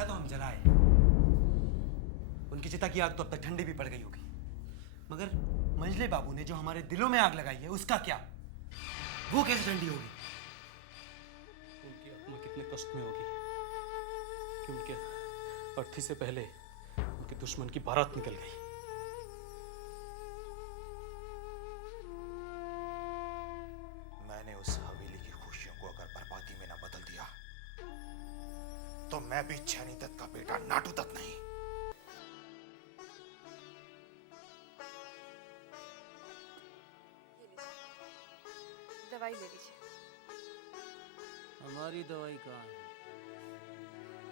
चिता तो हम जलाए, उनकी चिता की आग तो अब तक ठंडी भी पड़ गई होगी, मगर मंजले बाबू ने जो हमारे दिलों में आग लगाई है उसका क्या? वो कैसे ठंडी होगी? उनकी आत्मा कितने कष्ट में होगी कि उनके अर्थी से पहले उनके दुश्मन की बारात निकल गई। मैंने उस हवेली की खुशियों को अगर बर्बादी में ना बदल दिया तो मैं भी छेनी दत्त का बेटा नाटू दत्त नहीं। दवाई ले लीजिए। हमारी दवाई कहाँ है?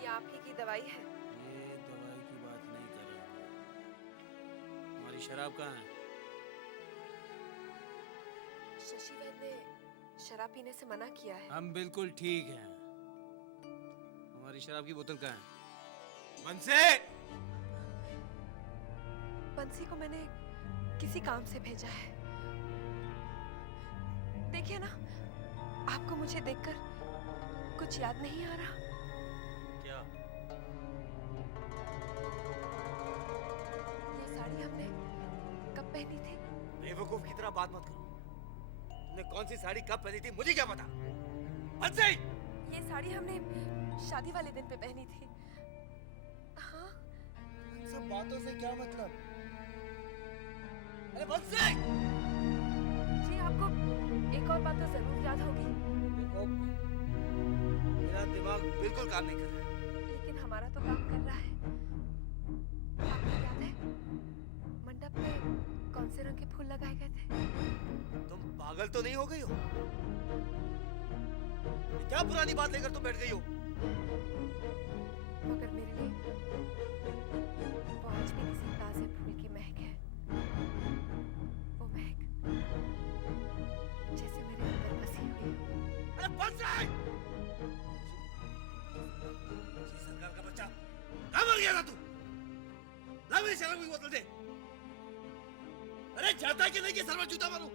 ये आप ही की दवाई है। ये दवाई की बात नहीं कर रहा। हमारी शराब कहाँ है? शशि वैद्य ने शराब पीने से मना किया है। हम बिल्कुल ठीक हैं। हमारी शराब की बोतल कहाँ है? बंसी! बंसी को मैंने किसी काम से भेजा है। देखिए ना, आपको मुझे देखकर कुछ याद नहीं आ रहा? क्या? ये साड़ी हमने कब पहनी थी? बेवकूफ की तरह बात मत करो। तुमने कौन सी साड़ी कब पहनी थी मुझे क्या पता? बंसी! ये साड़ी हमने शादी वाले दिन पे पहनी थी। हाँ। इन सब बातों से क्या मतलब? अरे बंसी! जी, आपको एक और बात तो जरूर याद होगी। देखो, मेरा दिमाग बिल्कुल काम नहीं कर रहा है। लेकिन हमारा तो काम कर रहा है। आपको याद है मंडप में कौन से रंग के फूल लगाए गए थे? तुम पागल तो नहीं हो गई हो? ये क्या पुरानी बात लेकर तुम बैठ गई हो? मगर मेरे लिए वो आज भी किसी ताजे फूल की महक है। वो महक जैसे मेरे अंदर बसी हुई है। अरे बंसी! जी सरकार का बच्चा, कहाँ मर गया था तू? ला मेरी शराब की बोतल दे। अरे जाता कि नहीं कि सर में जूता मारूं?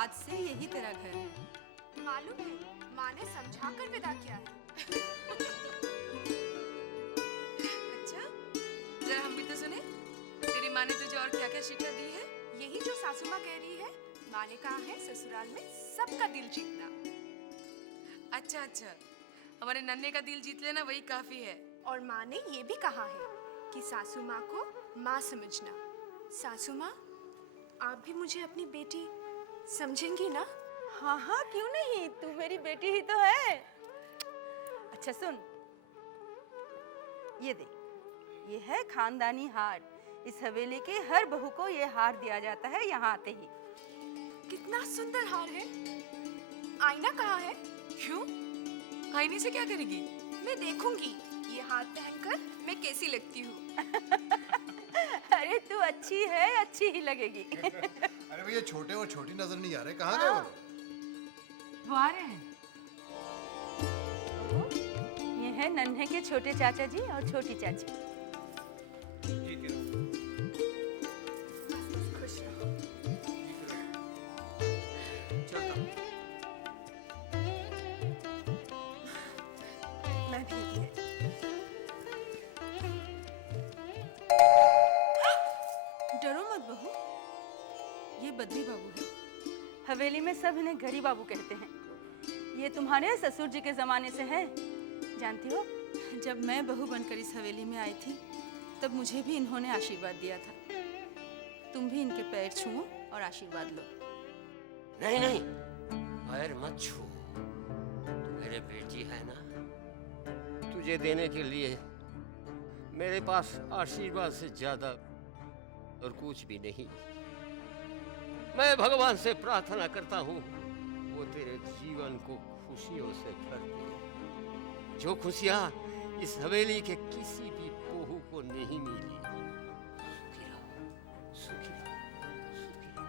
आज से यही तेरा घर है। मालूम है, माँ ने समझा कर विदा किया है। अच्छा, जरा हम भी तो सुने। तेरी माँ ने तुझे और क्या क्या शिक्षा दी है? यही जो सासू माँ कह रही है। माँ ने कहा है ससुराल में सबका दिल जीतना। अच्छा अच्छा, हमारे नन्हे का दिल जीत लेना वही काफी है। और माँ ने ये भी कहा है कि सासू माँ को माँ समझना। सासू माँ, आप भी मुझे अपनी बेटी समझेंगी ना? हाँ हाँ, क्यों नहीं, तू मेरी बेटी ही तो है। अच्छा सुन, ये देख, ये है खानदानी हार। इस हवेली के हर बहू को ये हार दिया जाता है यहाँ आते ही। कितना सुंदर हार है। आईना कहाँ है? क्यों? आईने से क्या करेगी? मैं देखूंगी ये हार पहनकर मैं कैसी लगती हूँ। अरे तू अच्छी है, अच्छी ही लगेगी। अरे भैया छोटे और छोटी नजर नहीं आ रहे, कहाँ गए वो लोग? वो आ रहे हैं। ये है नन्हे के छोटे चाचा जी और छोटी चाची। खुश रहो। मैं भी ये डरो मत बहू, ये बद्री बाबू है। हवेली में सब इन्हें घड़ी बाबू कहते हैं। ये तुम्हारे ससुर जी के जमाने से है, जानती हो? जब मैं बहू बनकर इस हवेली में आई थी तब मुझे भी इन्होंने आशीर्वाद दिया था। तुम भी इनके पैर छुओ और आशीर्वाद लो। नहीं नहीं, पैर मत छू। तू मेरे बेटी है ना, तुझे देने के लिए मेरे पास आशीर्वाद से ज्यादा और कुछ भी नहीं। मैं भगवान से प्रार्थना करता हूँ वो तेरे जीवन को खुशियों से भर दे, जो खुशियाँ इस हवेली के किसी भी बहू को नहीं मिली। सुखी रहो, सुखी रहो, सुखी रहो।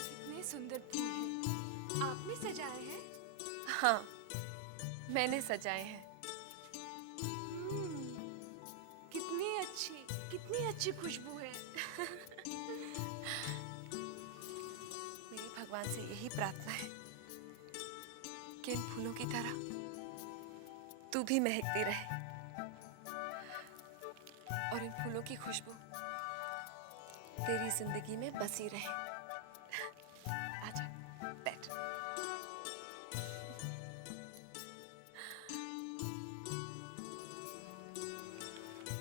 कितने सुंदर फूल हैं। आपने सजाए हैं? हाँ, मैंने सजाए हैं। कितनी अच्छी खुशबू है। मेरी भगवान से यही प्रार्थना है कि इन फूलों की तरह तू भी महकती रहे और इन फूलों की खुशबू तेरी जिंदगी में बसी रहे। आजा, बैठ।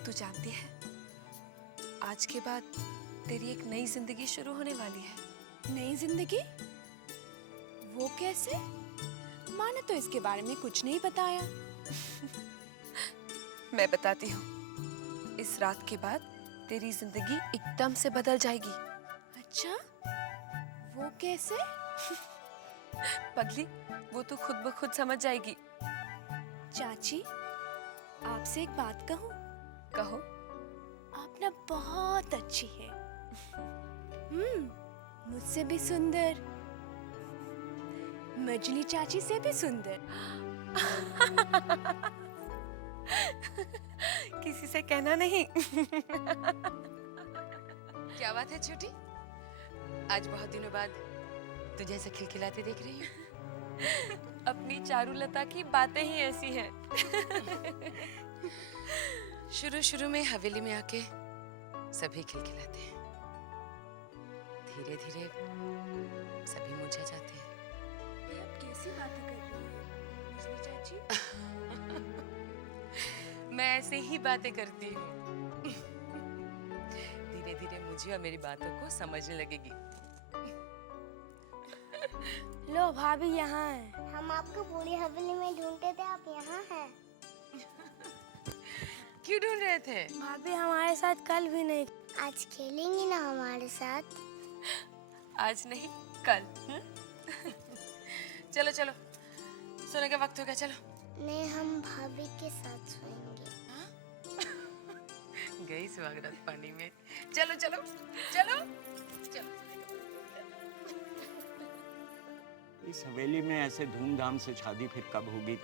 तू जानती है, आज के बाद तेरी एक नई जिंदगी शुरू होने वाली है। नई जिंदगी? वो कैसे? माँ ने तो इसके बारे में कुछ नहीं बताया। मैं बताती हूँ। इस रात के बाद तेरी जिंदगी एकदम से बदल जाएगी। अच्छा, वो कैसे? पगली, वो तू खुद ब खुद समझ जाएगी। चाची, आपसे एक बात कहूँ? कहो। आप ना बहुत अच्छी है। मुझसे भी सुंदर, मजली चाची से भी सुंदर। किसी से कहना नहीं। क्या बात है छोटी? आज बहुत दिनों बाद तुझे ऐसे खिलखिलाती देख रही हूँ। अपनी चारुलता की बातें ही ऐसी हैं। शुरू शुरू में हवेली में आके सभी खिलखिलाते हैं, धीरे धीरे सभी मुरझा जाते हैं। ये आप कैसी बातें कर रही हैं, मजली चाची? मैं ऐसे ही बातें करती हूँ। धीरे धीरे मुझे और मेरी बातों को समझने लगेगी। लो भाभी यहाँ है। हम आपको पूरी हवेली में ढूंढते थे, आप यहाँ हैं। क्यों ढूंढ रहे थे? भाभी हमारे साथ कल भी नहीं। आज खेलेंगी ना हमारे साथ? आज नहीं, कल। चलो चलो, सोने का वक्त हो गया, चलो। नहीं, हम भाभी के साथ सोएंगे। गई सुहागरात पानी में। चलो चलो चलो चलो। इस हवेली में ऐसे धूमधाम से शादी फिर कब होगी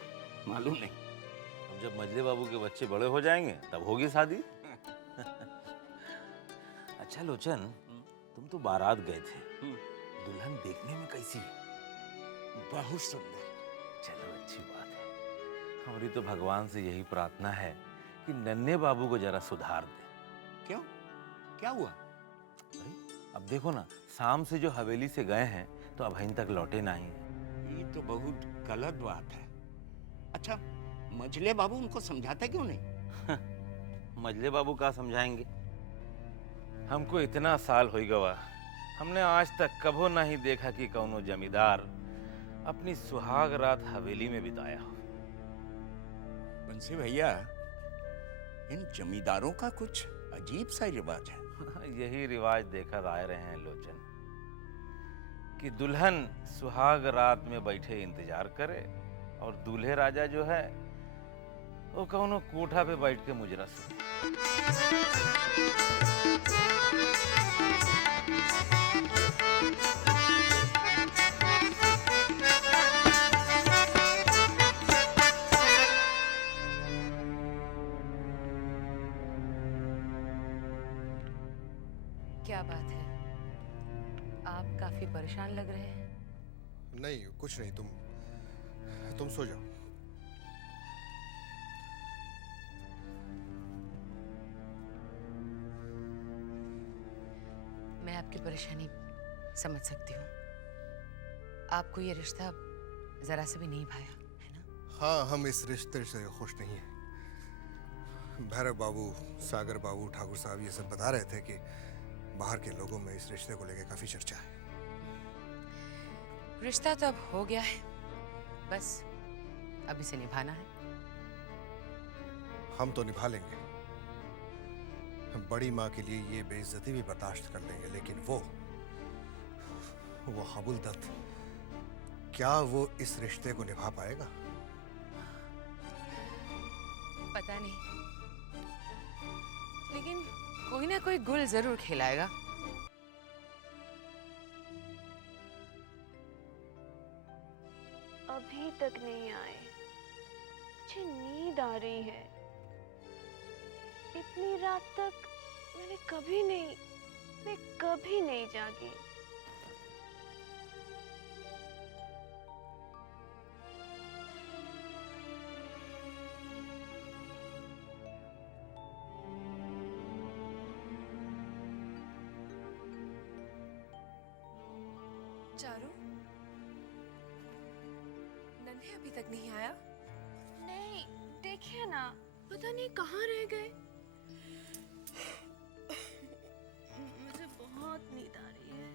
मालूम नहीं। अब जब मजले बाबू के बच्चे बड़े हो जाएंगे तब होगी शादी। अच्छा लोचन, तुम तो बारात गए थे, दुल्हन देखने में कैसी? बहुत सुंदर। चलो अच्छी बात है। हमारी तो भगवान से यही प्रार्थना है कि नन्हे बाबू को जरा सुधार दे। क्यों, क्या हुआ? अरे अब देखो ना, शाम से जो हवेली से गए हैं तो अब अभी तक लौटे नहीं हैं। ये तो बहुत गलत बात है। अच्छा, मजले बाबू उनको समझाते क्यों नहीं? मजले बाबू का समझाएंगे? हमको इतना साल हो गवा, हमने आज तक कभो नहीं देखा कि कौनो जमींदार अपनी सुहाग रात हवेली में बिताया हो। बंसी भैया, इन जमींदारों का कुछ अजीब सा रिवाज है। यही रिवाज देकर आए रहे हैं लोचन कि दुल्हन सुहाग रात में बैठे इंतजार करे और दूल्हे राजा जो है वो कौनो कोठा पे बैठ के मुजरस। क्या बात है, आप काफी परेशान लग रहे हैं। नहीं कुछ नहीं, तुम सो जाओ। मैं आपकी परेशानी समझ सकती हूँ। आपको ये रिश्ता जरा से भी नहीं भाया है ना? हाँ, हम इस रिश्ते से खुश नहीं हैं। भैरव बाबू, सागर बाबू, ठाकुर साहब ये सब बता रहे थे कि बाहर के लोगों में इस रिश्ते को लेकर काफी चर्चा है। रिश्ता तो अब हो गया है, बस अब इसे निभाना है। हम तो निभा लेंगे, हम बड़ी माँ के लिए ये बेइज्जती भी बर्दाश्त कर लेंगे, लेकिन वो हाबुल दत्त, क्या वो इस रिश्ते को निभा पाएगा? पता नहीं, लेकिन कोई ना कोई गुल जरूर खिलाएगा। अभी तक नहीं आए, मुझे नींद आ रही है। इतनी रात तक मैं कभी नहीं जागी। चारू, नन्हे अभी तक नहीं आया? नहीं, देखिए ना, पता नहीं कहाँ रह गए। मुझे बहुत नींद आ रही है।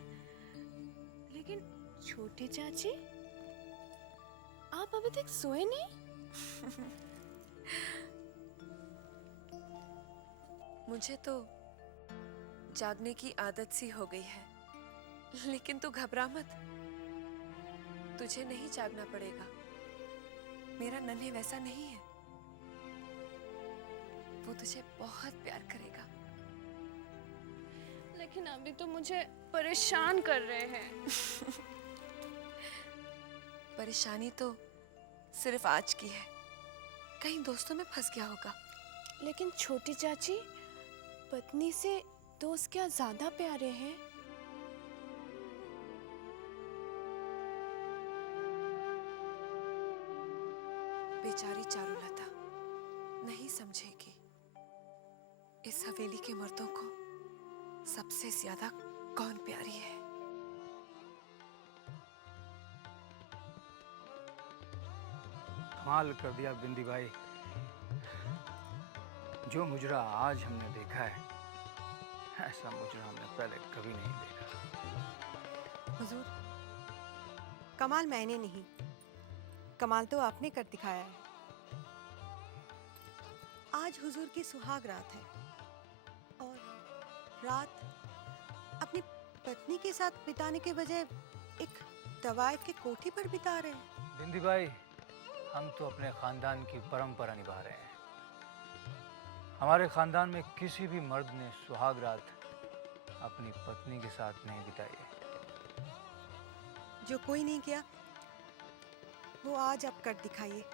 लेकिन छोटी चाची, आप अभी तक सोए नहीं? मुझे तो जागने की आदत सी हो गई है, लेकिन तू घबरा मत, तुझे नहीं जागना पड़ेगा। मेरा नन्हे वैसा नहीं है, वो तुझे बहुत प्यार करेगा। लेकिन अभी तो मुझे परेशान कर रहे हैं। परेशानी तो सिर्फ आज की है, कहीं दोस्तों में फंस गया होगा। लेकिन छोटी चाची, पत्नी से दोस्त क्या ज्यादा प्यारे हैं? बेचारी चारुलता नहीं समझेगी, इस हवेली के मर्दों को सबसे ज्यादा कौन प्यारी है। कमाल कर दिया बिंदी भाई, जो मुजरा आज हमने देखा है, ऐसा मुजरा हमने पहले कभी नहीं देखा। हुजूर, कमाल मैंने नहीं, कमाल तो आपने कर दिखाया है। आज हुजूर की सुहाग रात है और रात अपनी पत्नी के साथ बिताने के बजाय एक दवायत के कोठी पर बिता रहे हैं। बिंदी भाई, हम तो अपने खानदान की परंपरा निभा रहे हैं। हमारे खानदान में किसी भी मर्द ने सुहाग रात अपनी पत्नी के साथ नहीं बिताई है। जो कोई नहीं किया वो आज आप कर दिखाइए।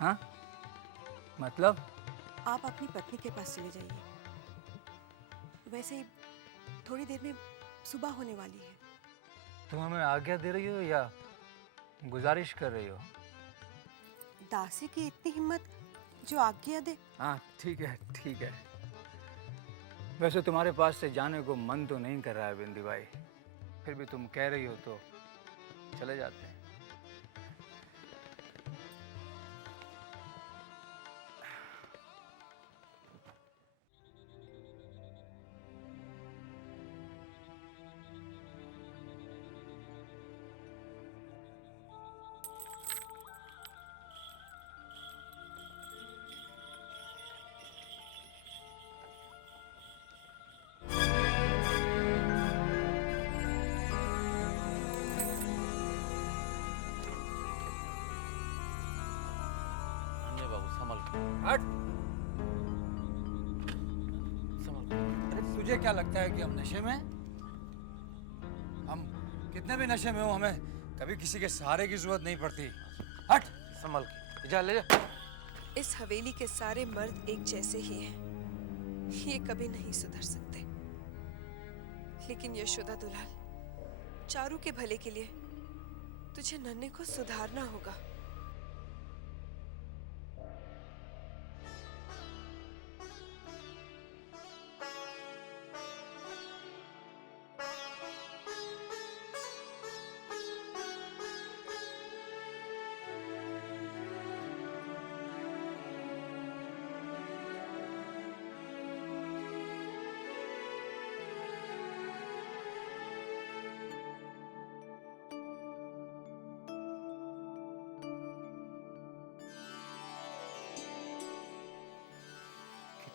हाँ? मतलब? आप अपनी पत्नी के पास चले जाइए, वैसे ही थोड़ी देर में सुबह होने वाली है। तुम हमें आज्ञा दे रही हो या गुजारिश कर रही हो? दासी की इतनी हिम्मत जो आज्ञा दे। हाँ ठीक है, ठीक है। वैसे तुम्हारे पास से जाने को मन तो नहीं कर रहा है बिंदी भाई, फिर भी तुम कह रही हो तो चले जाते हैं। हट। अरे तुझे क्या लगता है कि हम नशे में हैं? हम कितने भी नशे में हो, हमें कभी किसी के सहारे की जरूरत नहीं पड़ती। हट। संभल के जा, ले जा। इस हवेली के सारे मर्द एक जैसे ही हैं। ये कभी नहीं सुधर सकते। लेकिन यशोदा दुलाल, चारू के भले के लिए तुझे नन्हे को सुधारना होगा।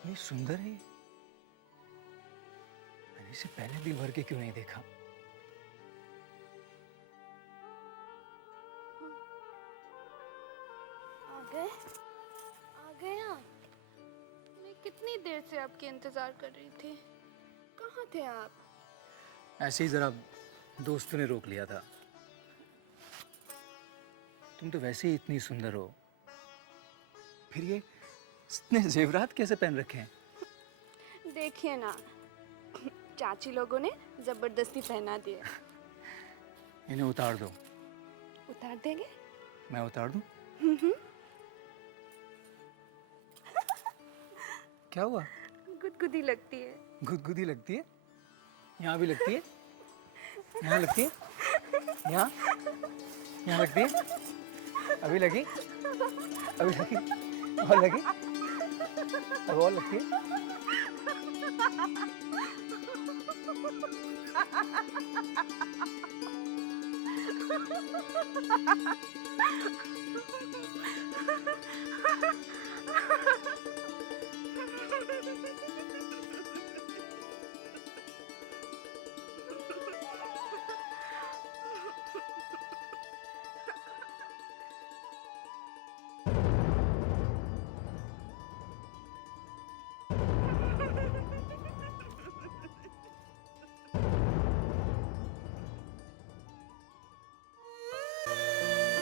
कितनी सुंदर है ये। मैंने इसे पहले दिल भर के क्यों नहीं देखा? आ गए आप। मैं कितनी देर से आपके इंतजार कर रही थी। कहाँ थे आप? ऐसे ही जरा दोस्तों ने रोक लिया था। तुम तो वैसे ही इतनी सुंदर हो, फिर ये इतने जेवरात कैसे पहन रखे हैं? देखिए ना, चाची लोगों ने जबरदस्ती पहना दिए। इन्हें उतार दो। उतार देंगे? मैं उतार दूं? क्या हुआ? गुदगुदी लगती है। गुदगुदी लगती है? यहाँ भी लगती है? यहाँ लगती है? यहाँ यहाँ लगती है? अभी लगी? अभी लगी? और लगी? अब और लगती है?